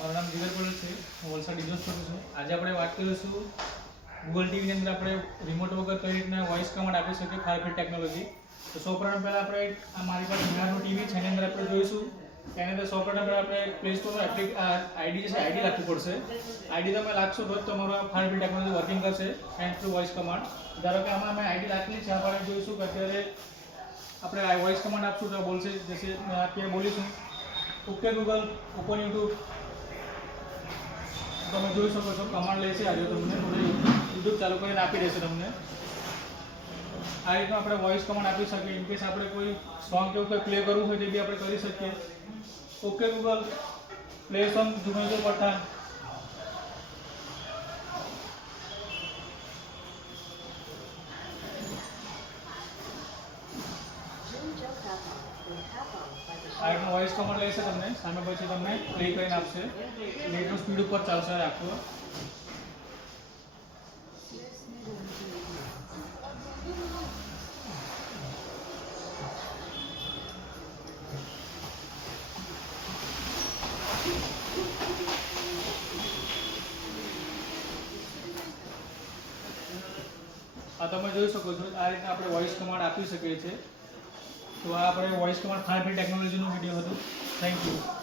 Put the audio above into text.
મારું નામ જીગર પટેલ છે. હું વલસાડ ડિઝોસ કરું છું. આજે આપણે વાત કરીશું ગૂગલ ટીવીની અંદર આપણે રિમોટ વગર કઈ રીતના વોઇસ કમાન્ડ આપી શકીએ ફાયરફિલ્ડ ટેકનોલોજી. તો સૌપ્રથમ પહેલાં આપણે મારી પાસે બિહારનું ટીવી છે એની અંદર આપણે જોઈશું. એની અંદર સૌપ્રથમ આપણે પ્લે સ્ટોરનો આઈડી જે છે આઈડી રાખવું પડશે. આઈડી તમે લાગશો તો જ તમારું ફાયરફિલ્ડ ટેકનોલોજી વર્કિંગ કરશે હેન્ડ થ્રુ વોઇસ કમાન્ડ. ધારો કે આમાં અમે આઈડી રાખેલી છે. આપણે જોઈશું કે અત્યારે આપણે વોઇસ કમાન્ડ આપશું તો બોલશે જैसे અત્યારે બોલીશું ઓકે ગૂગલ ઓપન યુટ્યુબ. તમે જોઈ શકો છો કમાન્ડ લેશે આજે તમને યુટ્યુબ ચાલુ કરીને આપી દેશે તમને. આ રીતનું આપણે વોઇસ કમાન્ડ આપી શકીએ. ઇનકેસ આપણે કોઈ સોંગ કેવું કોઈ પ્લે કરવું હોય તે બી આપણે કરી શકીએ. Okay Google play song Jhoome Jo Pathaan. આ રીતનું વોઇસ કમાન્ડ લેશે તમને સામે પછી તમને પ્લે કરીને આપશે. નેટનો સ્પીડ ઉપર ચાલશે રાખવો. આ તમે જોઈ શકો છો આ રીતના આપણે વોઇસ કમાન્ડ આપી શકીએ છીએ. તો આ આપણે વોઇસ કમાન્ડ ફાયરફિલ્ડ ટેકનોલોજીનો વિડીયો હતો. Thank you.